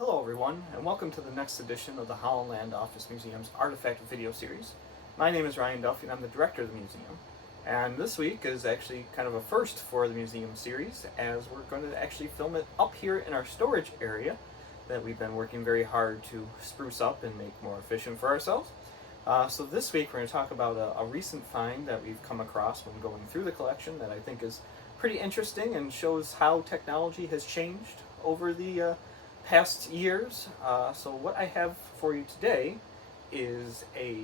Hello everyone, and welcome to the next edition of the Holland Office Museum's Artifact video series. My name is Ryan Duffy and I'm the director of the museum. And this week is actually kind of a first for the museum series, as we're going to actually film it up here in our storage area that we've been working very hard to spruce up and make more efficient for ourselves. So this week we're going to talk about a recent find that we've come across when going through the collection that I think is pretty interesting and shows how technology has changed over the past years. So what I have for you today is a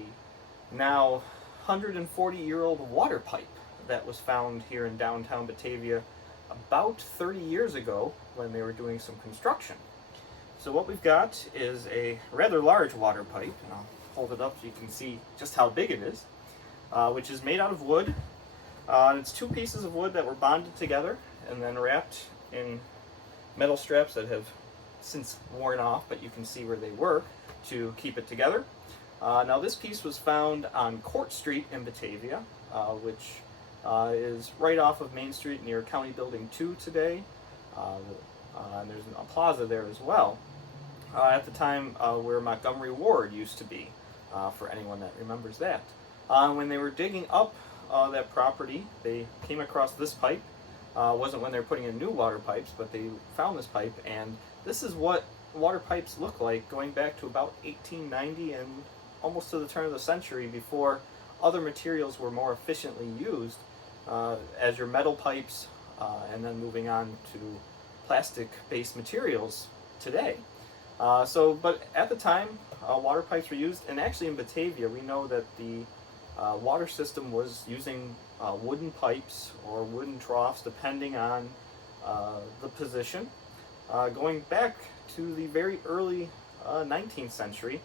now 140-year-old water pipe that was found here in downtown Batavia about 30 years ago when they were doing some construction. So what we've got is a rather large water pipe, and I'll hold it up so you can see just how big it is, which is made out of wood. And it's two pieces of wood that were bonded together and then wrapped in metal straps that have since worn off, but you can see where they were to keep it together. Now this piece was found on Court Street in Batavia, which is right off of Main Street near County Building 2 today. And there's a plaza there as well. At the time where Montgomery Ward used to be, for anyone that remembers that. When they were digging up that property, they came across this pipe. Wasn't when they were putting in new water pipes, but they found this pipe, and this is what water pipes look like going back to about 1890 and almost to the turn of the century, before other materials were more efficiently used as your metal pipes, and then moving on to plastic-based materials today. But at the time, water pipes were used, and actually in Batavia we know that the water system was using wooden pipes or wooden troughs depending on the position, going back to the very early 19th century,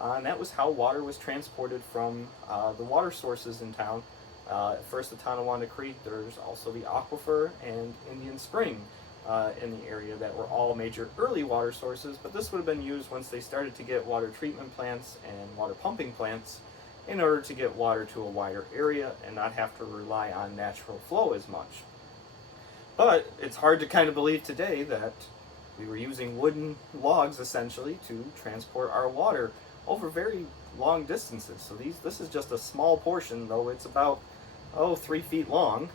and that was how water was transported from the water sources in town. First the Tonawanda Creek, there's also the Aquifer and Indian Spring in the area that were all major early water sources, but this would have been used once they started to get water treatment plants and water pumping plants in order to get water to a wider area and not have to rely on natural flow as much. But it's hard to kind of believe today that we were using wooden logs essentially to transport our water over very long distances. So this is just a small portion, though it's about 3 feet long,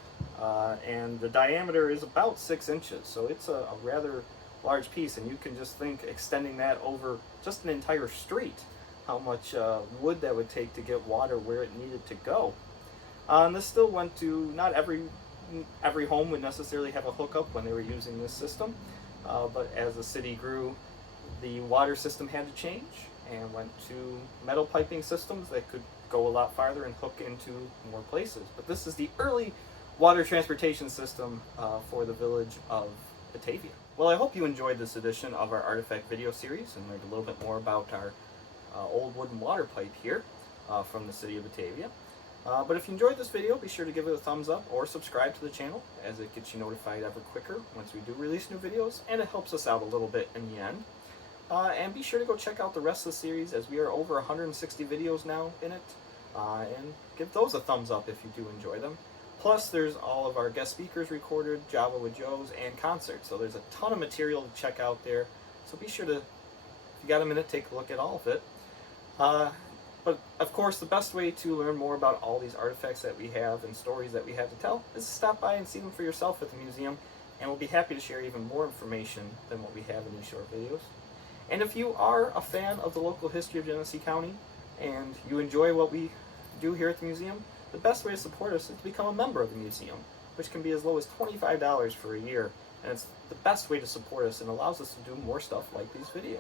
and the diameter is about 6 inches. So it's a rather large piece, and you can just think extending that over just an entire street, how much wood that would take to get water where it needed to go. And this still went to, not every home would necessarily have a hookup when they were using this system, but as the city grew, the water system had to change and went to metal piping systems that could go a lot farther and hook into more places. But this is the early water transportation system for the village of Batavia. Well, I hope you enjoyed this edition of our Artifact video series and learned a little bit more about our old wooden water pipe here from the city of Batavia. But if you enjoyed this video, be sure to give it a thumbs up or subscribe to the channel, as it gets you notified ever quicker once we do release new videos, and it helps us out a little bit in the end. And be sure to go check out the rest of the series, as we are over 160 videos now in it, and give those a thumbs up if you do enjoy them. Plus, there's all of our guest speakers recorded, Java with Joes, and concerts, so there's a ton of material to check out there. So be sure to, if you got a minute, take a look at all of it. But of course, the best way to learn more about all these artifacts that we have and stories that we have to tell is to stop by and see them for yourself at the museum, and we'll be happy to share even more information than what we have in these short videos. And if you are a fan of the local history of Genesee County and you enjoy what we do here at the museum, the best way to support us is to become a member of the museum, which can be as low as $25 for a year, and it's the best way to support us and allows us to do more stuff like these videos.